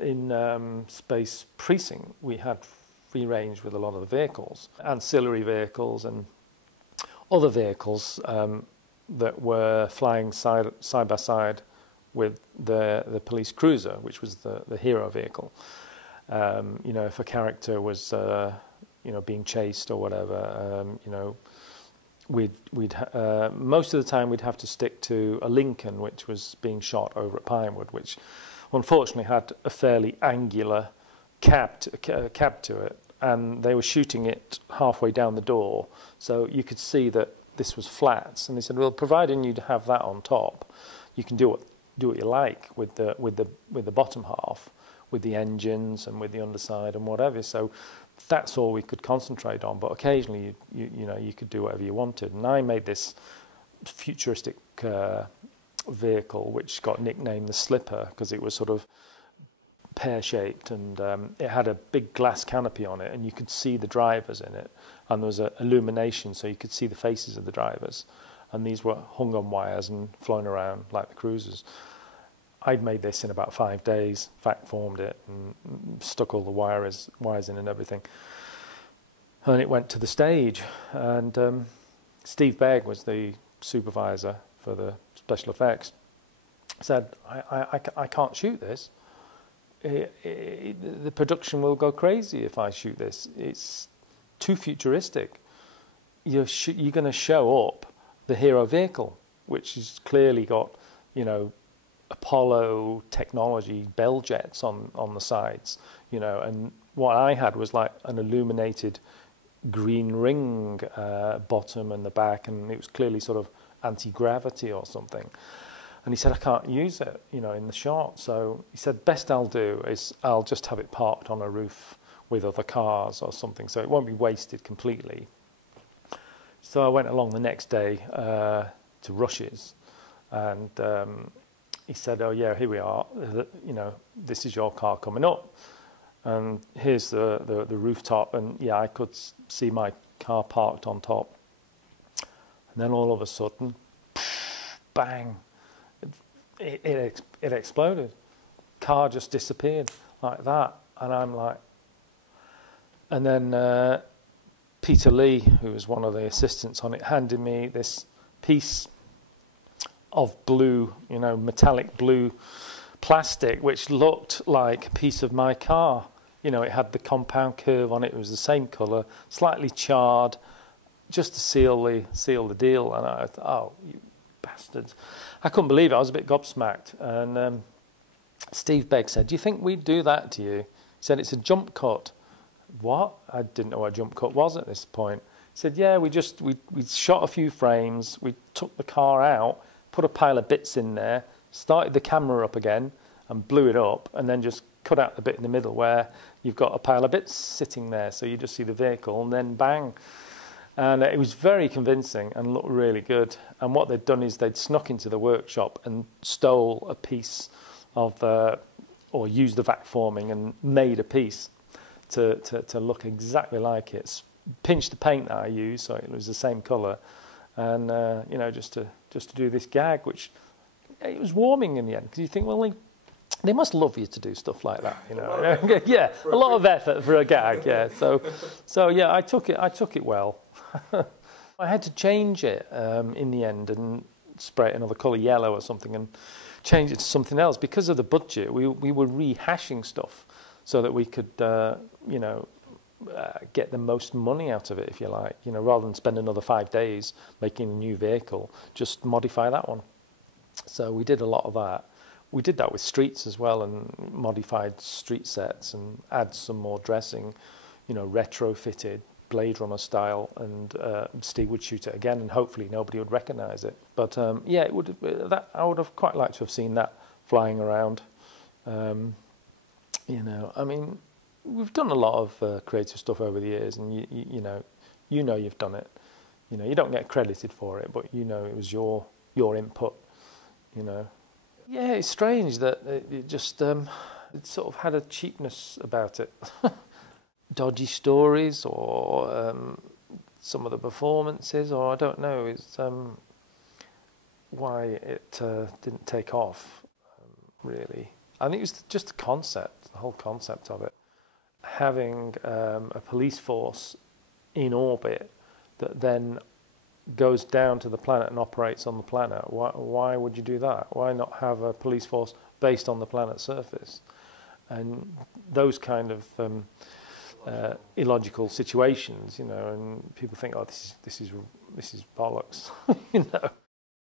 In Space Precinct, we had free range with a lot of the vehicles, ancillary vehicles and other vehicles that were flying side by side with the police cruiser, which was the hero vehicle. You know, if a character was you know, being chased or whatever, you know, we'd most of the time we'd have to stick to a Lincoln which was being shot over at Pinewood, which unfortunately had a fairly angular cab to it, and they were shooting it halfway down the door, so you could see that this was flats. And they said, well, providing you have that on top, you can do what you like with the bottom half, with the engines and with the underside and whatever. So that's all we could concentrate on. But occasionally, you know, you could do whatever you wanted. And I made this futuristic vehicle, which got nicknamed the Slipper because it was sort of pear-shaped, and it had a big glass canopy on it, and you could see the drivers in it, and there was an illumination, so you could see the faces of the drivers, and these were hung on wires and flown around like the cruisers. I'd made this in about 5 days, vac formed it, and stuck all the wires in and everything, and it went to the stage. And Steve Begg was the supervisor for the special effects. Said, I can't shoot this. The production will go crazy if I shoot this. It's too futuristic. You're going to show up the hero vehicle, which has clearly got, you know, Apollo technology bell jets on the sides, you know, and what I had was like an illuminated green ring bottom and the back, and it was clearly sort of anti-gravity or something. And he said, I can't use it, you know, in the shot. So he said, best I'll do is I'll just have it parked on a roof with other cars or something, so it won't be wasted completely. So I went along the next day to Rush's, and he said, oh yeah, here we are, you know, this is your car coming up, and here's the rooftop, and yeah, I could see my car parked on top. And then all of a sudden, bang, it exploded. Car just disappeared like that, and I'm like, and then Peter Lee, who was one of the assistants on it, handed me this piece of blue, you know, metallic blue plastic, which looked like a piece of my car. You know, it had the compound curve on it. It was the same colour, slightly charred, just to seal the deal. And I thought, oh, you bastards. I couldn't believe it. I was a bit gobsmacked. And Steve Begg said, do you think we'd do that to you? He said, it's a jump cut. What? I didn't know what a jump cut was at this point. He said, yeah, we shot a few frames, we took the car out, put a pile of bits in there, started the camera up again and blew it up, and then just cut out the bit in the middle where you've got a pile of bits sitting there, so you just see the vehicle, and then bang. And it was very convincing and looked really good. And what they'd done is they'd snuck into the workshop and stole a piece of, or used the vac forming and made a piece to look exactly like it. Pinched the paint that I used so it was the same colour, and you know, just to do this gag, which it was warming in the end, because you think, well, they must love you to do stuff like that, you know. Yeah, a lot of effort for a gag. Yeah, so yeah, I took it well. I had to change it in the end and spray it another colour, yellow or something, and change it to something else. Because of the budget, we were rehashing stuff so that we could, you know, get the most money out of it, if you like. You know, rather than spend another 5 days making a new vehicle, just modify that one. So we did a lot of that. We did that with streets as well, and modified street sets and add some more dressing, you know, retrofitted, Blade Runner style, and Steve would shoot it again, and hopefully nobody would recognise it. But yeah, it would. I would have quite liked to have seen that flying around. You know, I mean, we've done a lot of creative stuff over the years, and you know you've done it. You know, you don't get credited for it, but you know it was your input. You know, yeah, it's strange that it just it sort of had a cheapness about it. Dodgy stories, or some of the performances, or I don't know, it's why it didn't take off, really. I think it was just the concept, the whole concept of it. Having a police force in orbit that then goes down to the planet and operates on the planet. Why would you do that? Why not have a police force based on the planet's surface? And those kind of illogical situations, you know, and people think, oh, this is bollocks, you know.